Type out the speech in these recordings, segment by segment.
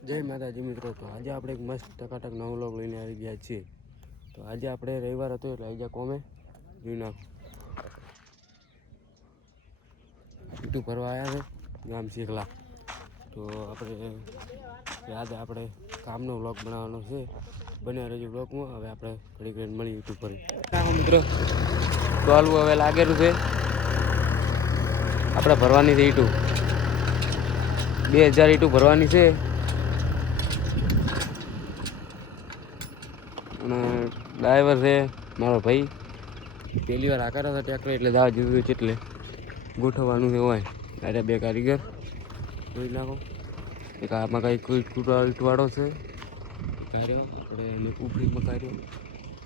જય માતાજી મિત્રો, તો આજે આપણે એક મસ્ત ટકાટક નવો લોગ લઈને આવી ગયા છીએ. તો આજે આપણે રવિવાર હતો એટલે ગયા કોમે. જોઈ નાખો. યુટ્યુબ ભરવા આવ્યા છે, ગામ શીખલા. તો આપણે આજે આપણે કામનો વ્લોગ બનાવવાનો છે. બને રજુ વ્લોગમાં હવે આપણે ઘડી ઘડી મળી યુટ્યુબ પર. મિત્રો. ડોલવું હવે લાગેલું છે. આપણે ભરવાની છે ઈટું. બે હજાર ઈટું ભરવાની છે. અને ડ્રાઈવર છે મારો ભાઈ. પહેલી વાર આકાર હતા ટ્રેક્ટર એટલે દાવા જોયું છે એટલે ગોઠવવાનું છે હોય અરે બે કારીગર. જોઈ નાખો. એક આમાં કાંઈ ઇટવાળો છે. કાર્યો આપણે એને ઉપડીમાં કાર્યો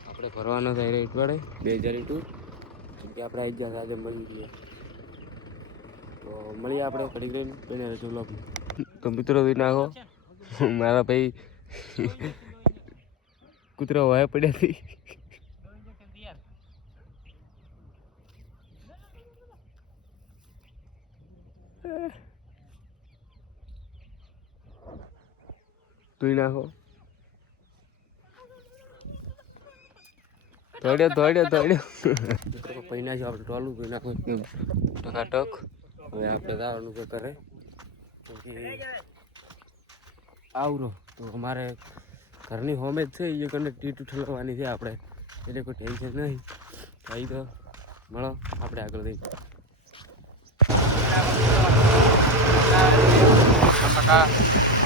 આપણે ભરવાનો થાય ઇટવાડે બે હજાર ઇટુ કે આપણે આવી ગયા આજે મળી ગયા. તો મળીએ આપણે ઘડી ગઈ બને રહેજો તો મિત્રો જોઈ નાખો. મારા ભાઈ. કૂતરા વાય પડ્યા હતી ધોઈ નાખો. દોડ્યો દોડ્યો દોડ્યો પૈના જો આપણે ટોલું ધોઈ નાખો ટકાટક. હવે આપણે દાવાનું કરે આવરો. તો અમારે ઘરની હોમે જ છે એ કને ટીટ ઠલવવાની છે આપણે. એટલે કોઈ ટેન્શન નહીં. અહીં તો મળો આપણે આગળ જઈએ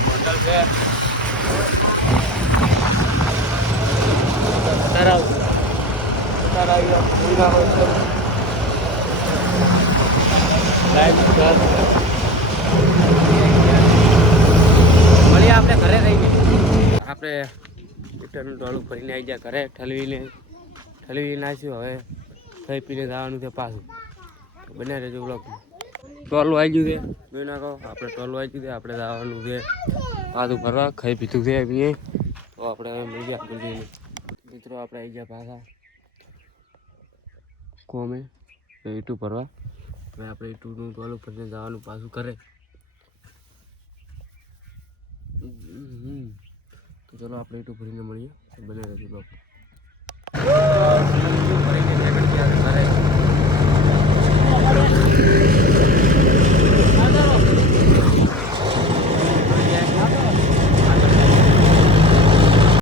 હોટલ છે મળીએ આપણે ઘરે રહીને. આપણે રિટર્ન ટોળું ભરીને આવી ગયા ઘરે, ઠલવીને ઠલવી નાખ્યું હવે. ખાઈ પીને જવાનું છે પાછું. બને રહેજો બ્લોક ટોલું આવી ગયું છે જોઈ નાખો આપણે ટોલું આવી ગયું છે, આપણે જવાનું છે. પાછું ફરવા, ખાઈ પીધું છે પીએ તો આપણે હવે મળી ગયા આગળ મિત્રો, આપણે આવી ગયા પાછા. કોમે? ઈટું ભરવા હવે આપણે ઈટુંનું ટોલું ફરીને જવાનું પાછું કરે હમ. તો ચલો આપણે એટલું ભરીને મળીએ. બને રહેજો બ્લોગ